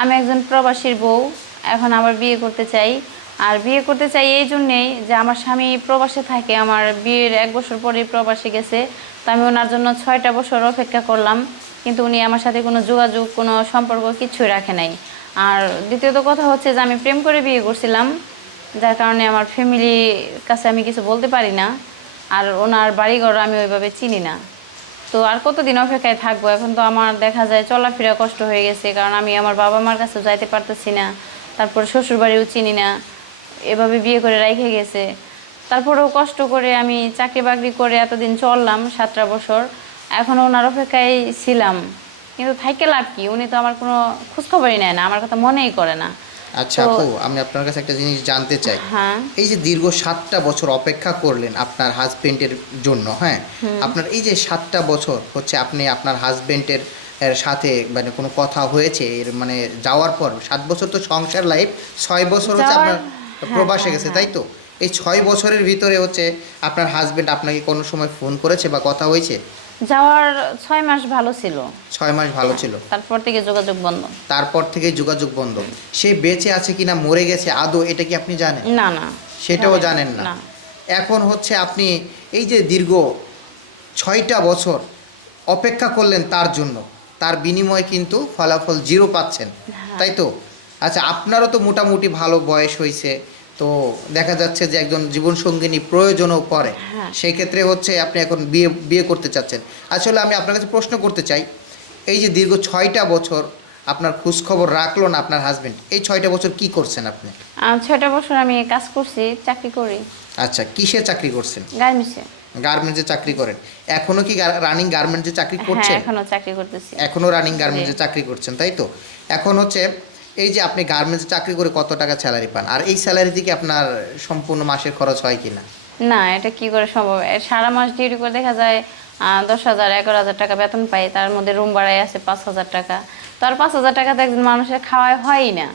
আমি একজন প্রবাসীর বউ, এখন আবার বিয়ে করতে চাই। আর বিয়ে করতে চাই এই জন্যেই যে আমার স্বামী প্রবাসে থাকে, আমার বিয়ের এক বছর পরেই প্রবাসে গেছে। তো আমি ওনার জন্য ছয়টা বছর অপেক্ষা করলাম, কিন্তু উনি আমার সাথে কোনো যোগাযোগ, কোনো সম্পর্ক কিছুই রাখে নাই। আর দ্বিতীয়ত কথা হচ্ছে যে আমি প্রেম করে বিয়ে করছিলাম, যার কারণে আমার ফ্যামিলির কাছে আমি কিছু বলতে পারি না, আর ওনার বাড়িঘর আমি ওইভাবে চিনি না। তো আর কতদিন অপেক্ষায় থাকব? এখন তো আমার দেখা যায় চলাফেরা কষ্ট হয়ে গেছে, কারণ আমি আমার বাবা মার কাছেও যাইতে পারতেছি না। তারপর শ্বশুর বাড়িও চিনি না। এভাবে বিয়ে করে রাইখে গেছে। তারপরেও কষ্ট করে আমি চাকরি বাকরি করে এতদিন চললাম, সাতটা বছর। এখন ওনার অপেক্ষায় ছিলাম। কিন্তু থাইকে লাভ কি? উনি তো আমার কোনো খোঁজখবরই নেয় না। আমার কথা মনেই করে না। আচ্ছা আপু আমি আপনার কাছে একটা জিনিস জানতে চাই। হ্যাঁ। এই যে দীর্ঘ সাতটা বছর অপেক্ষা করলেন আপনার হাজবেন্ডের জন্য হ্যাঁ? আপনার এই যে সাতটা বছর হচ্ছে আপনি আপনার হাজবেন্ডের সাথে মানে কোনো কথা হয়েছে এর মানে যাওয়ার পর সাত বছর তো সংসার লাইফ ছয় বছর হচ্ছে আপনার হ্যাঁ, প্রবাসে হ্যাঁ, গেছে। তাই তো? এই ছয় বছরের ভিতরে হচ্ছে আপনার হাজবেন্ড আপনাকে কোনো সময় ফোন করেছে বা কথা হয়েছে? যাওয়ার ছয় মাস ভালো ছিল। ছয় মাস ভালো ছিল। তারপর থেকে যোগাযোগ বন্ধ। তারপর থেকে যোগাযোগ বন্ধ। সে বেঁচে আছে কিনা মরে গেছে আদৌ এটা কি আপনি জানেন? না না। সেটাও জানেন না। এখন হচ্ছে আপনি এই যে দীর্ঘ ছয়টা বছর অপেক্ষা করলেন তার জন্য তার বিনিময়ে কিন্তু ফলাফল জিরো পাচ্ছেন। হ্যাঁ। তাই তো? আচ্ছা আপনারও তো মোটামুটি ভালো বয়স হয়েছে। তো দেখা যাচ্ছে যে একজন জীবনসঙ্গিনী প্রয়োজনও পড়ে। হ্যাঁ। সেই ক্ষেত্রে হচ্ছে আপনি এখন বিয়ে বিয়ে করতে চাচ্ছেন। আসলে আমি আপনার কাছে প্রশ্ন করতে চাই এই যে দীর্ঘ ছয়টা বছর আপনার খোঁজখবর রাখল না আপনার হাজবেন্ড এই ছয়টা বছর কি করছেন আপনি? ছয়টা বছর আমি কাজ করছি চাকরি করি। আচ্ছা কিসে চাকরি করছেন? গার্মেন্টসে। গার্মেন্টসে চাকরি করেন। এখনও কি রানিং গার্মেন্টসে চাকরি হ্যাঁ করছেন? এখনও চাকরি করতেছি। এখনও রানিং গার্মেন্টসে চাকরি করছেন তাই তো? এখন হচ্ছে এই যে আপনি গার্মেন্টসে চাকরি করে কত টাকা স্যালারি পান? আর এই স্যালারি থেকে আপনার সম্পূর্ণ মাসের খরচ হয় কিনা? না এটা কি করে সম্ভব? সারা মাস ডিউটি করে দেখা যায় দশ হাজার এগারো হাজার টাকা বেতন পাই তার মধ্যে রুম ভাড়ায় আছে পাঁচ হাজার টাকা। তো আর পাঁচ হাজার টাকাতে একজন মানুষের খাওয়া হয়ই না।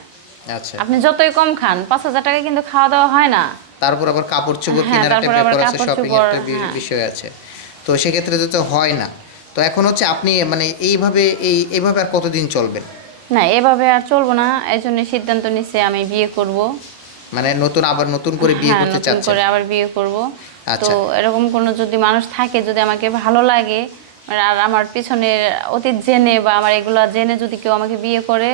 আচ্ছা। আপনি যতই কম খান পাঁচ হাজার টাকা কিন্তু খাওয়া দাওয়া হয় না। তারপর আবার কাপড় চোপড় হ্যাঁ, কেনার একটা ব্যাপার আছে শপিং একটা হ্যাঁ। বিষয় আছে। তো সেক্ষেত্রে তো হয় না। তো এখন হচ্ছে আপনি মানে এইভাবে এই এইভাবে আর কতদিন চলবেন? না এভাবে আর চলবো না। এই জন্য সিদ্ধান্ত নিচ্ছে আমি বিয়ে করব। মানে নতুন আবার নতুন করে বিয়ে হ্যাঁ করতে নতুন করে আবার বিয়ে করব। তো আচ্ছা। এরকম কোনো যদি মানুষ থাকে যদি আমাকে ভালো লাগে আর আমার পিছনে অতীত জেনে বা আমার এগুলা জেনে যদি কেউ আমাকে বিয়ে করে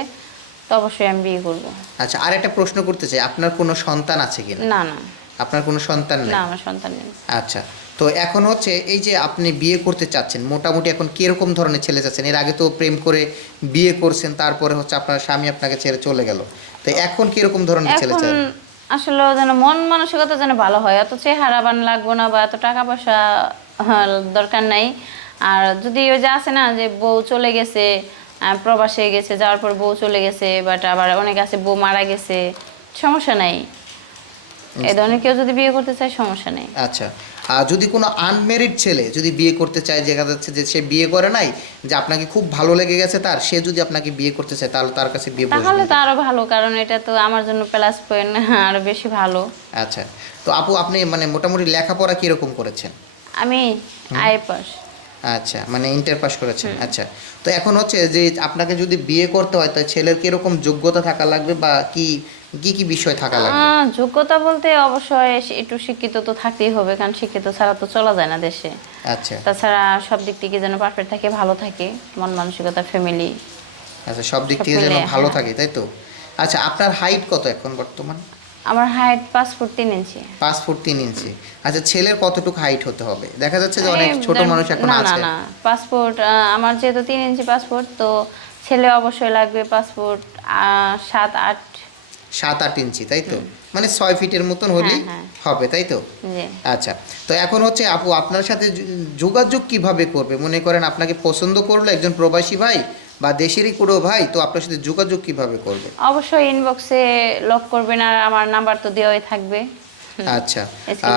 তো অবশ্যই আমি বিয়ে করব। আচ্ছা আর একটা প্রশ্ন করতে চাই। আপনার কোনো সন্তান আছে কিনা? না না। আপনার কোনো সন্তান নেই? না আমার সন্তান নেই। আচ্ছা তো এখন হচ্ছে এই যে আপনি বিয়ে করতে চাচ্ছেন মোটামুটি এখন কীরকম ধরনের ছেলে চাচ্ছেন? এর আগে তো প্রেম করে বিয়ে করছেন তারপরে হচ্ছে আপনার স্বামী আপনাকে ছেড়ে চলে গেল। তো এখন কীরকম ধরনের ছেলে চান? আসলে যেন মন মানসিকতা যেন ভালো হয় এত চেহারা বান লাগবো না বা এত টাকা পয়সা দরকার নাই। আর যদি ওই যে আছে না যে বউ চলে গেছে প্রবাসে গেছে যাওয়ার পর বউ চলে গেছে বাট আবার অনেক আছে বউ মারা গেছে সমস্যা নাই। এই ধরনের কেউ যদি বিয়ে করতে চায় সমস্যা নেই। আচ্ছা। আর যদি কোনো আনমেরিড ছেলে যদি বিয়ে করতে চায় দেখা যাচ্ছে যে সে বিয়ে করে নাই যে আপনাকে খুব ভালো লেগে গেছে তার সে যদি আপনাকে বিয়ে করতে চায় তাহলে তার কাছে বিয়ে তাহলে তো আরও ভালো কারণ এটা তো আমার জন্য প্লাস পয়েন্ট আরও বেশি ভালো। আচ্ছা। তো আপু আপনি মানে মোটামুটি লেখাপড়া কীরকম করেছেন? আমি আই পাস আচ্ছা মানে ইন্টার পাস করেছেন আচ্ছা। তো এখন হচ্ছে যে আপনাকে যদি বিয়ে করতে হয় তাই ছেলের কীরকম যোগ্যতা থাকা লাগবে বা কি কি কি বিষয় থাকা লাগবে? যোগ্যতা বলতে অবশ্যই একটু শিক্ষিত তো থাকতেই হবে কারণ শিক্ষিত ছাড়া তো চলা যায় না দেশে। আচ্ছা। তাছাড়া সব দিক থেকে যেন পারফেক্ট থাকে ভালো থাকে মন মানসিকতা ফ্যামিলি আচ্ছা সব দিক থেকে যেন ভালো হ্যাঁ। থাকে তাই তো? আচ্ছা আপনার হাইট কত এখন বর্তমান? আমার হাইট পাঁচ ফুট তিন ইঞ্চি পাঁচ ফুট তিন ইঞ্চি আচ্ছা ছেলের কতটুকু হাইট হতে হবে? দেখা যাচ্ছে যে অনেক ছোট মানুষ এখন আছে। না না না পাসপোর্ট আমার যেহেতু তিন ইঞ্চি পাসপোর্ট তো ছেলে অবশ্যই লাগবে পাসপোর্ট সাত আট। সাত আট ইঞ্চি তাই তো? মানে ছয় ফিটের মতন হলেই হ্যাঁ, হবে তাই তো? আচ্ছা তো এখন হচ্ছে আপু আপনার সাথে যোগাযোগ কীভাবে করবে? মনে করেন আপনাকে পছন্দ করল একজন প্রবাসী ভাই বা দেশেরই কোনো ভাই তো আপনার সাথে যোগাযোগ কীভাবে করবে? অবশ্যই ইনবক্সে লক করবেন আর আমার নাম্বার তো দেওয়াই থাকবে। আচ্ছা।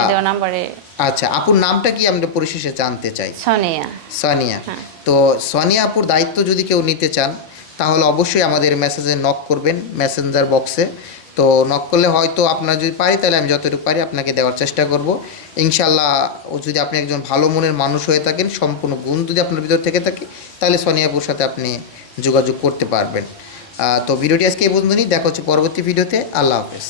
দেওয়া নাম্বারে আচ্ছা আপুর নামটা কি আমরা পরিশেষে জানতে চাই? সোনিয়া। সোনিয়া। হ্যাঁ। তো সোনিয়া আপুর দায়িত্ব যদি কেউ নিতে চান তাহলে অবশ্যই আমাদের মেসেজে নক করবেন মেসেঞ্জার বক্সে তো নক করলে হয়তো আপনার যদি পারি, তাহলে আমি যতটুকু পারি আপনাকে দেওয়ার চেষ্টা করব। ইনশাল্লাহ ও যদি আপনি একজন ভালো মনের মানুষ হয়ে থাকেন, সম্পূর্ণ গুণ যদি আপনার ভিতর থেকে থাকে, তাহলে সোনিয়াপুর সাথে আপনি যোগাযোগ করতে পারবেন। তো ভিডিওটি আজকে এই পর্যন্ত নিই দেখা হচ্ছে পরবর্তী ভিডিওতে। আল্লাহ হাফেজ।